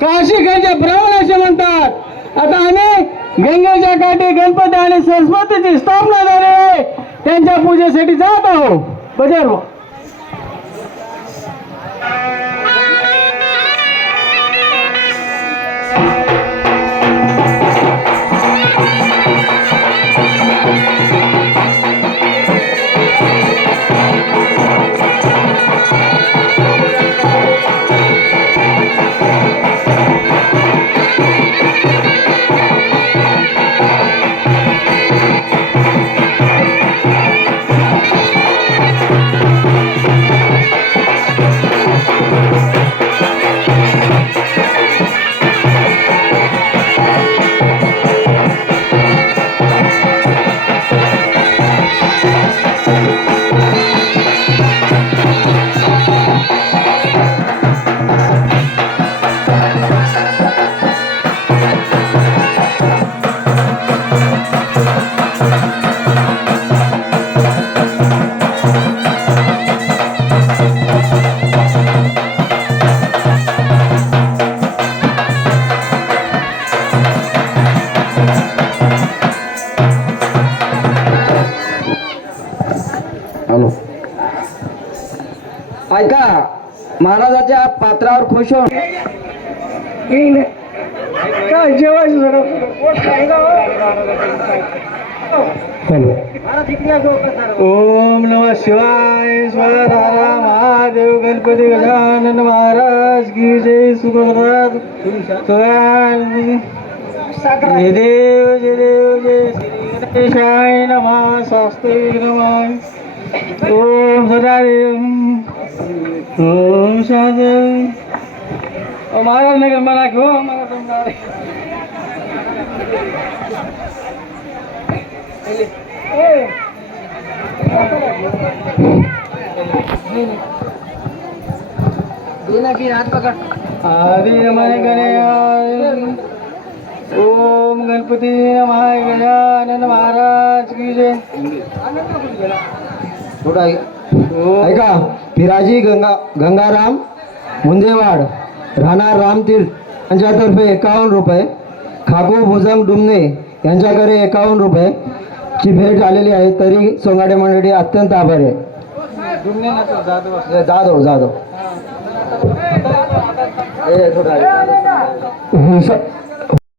काशीकडचे ब्राह्मण असे म्हणतात. आता आम्ही गंगेच्या काठी गणपती आणि सरस्वतीची स्थापना झाली आहे, त्यांच्या पूजेसाठी जात आहोत. बजारो ऐका, महाराजाच्या पात्रावर खुश होऊन काय जेवायचं. ओम नमः शिवाय. स्वधारा महादेव गणपती गजानन महाराज की जय. सुखराज जय देव जय देव जय गणेशाय नमः. स्वस्ति नमः. ओम सदादेव. ओम शांती. महाराज नगर मला घेऊ. आदि नमः गणेश. ओम गणपती नमः गजानन महाराज की जय. थोडा ऐका. पिराजी गंगाराम मुंदेवाड राहणार रामतीर्थ यांच्यातर्फे 51 रुपये. खागू भुजंग डुमणे यांच्याकडे 51 रुपये ची भेट आलेली आहे. तरी सोंगाडे मंडळी अत्यंत आभारी आहे. जाधव जाधव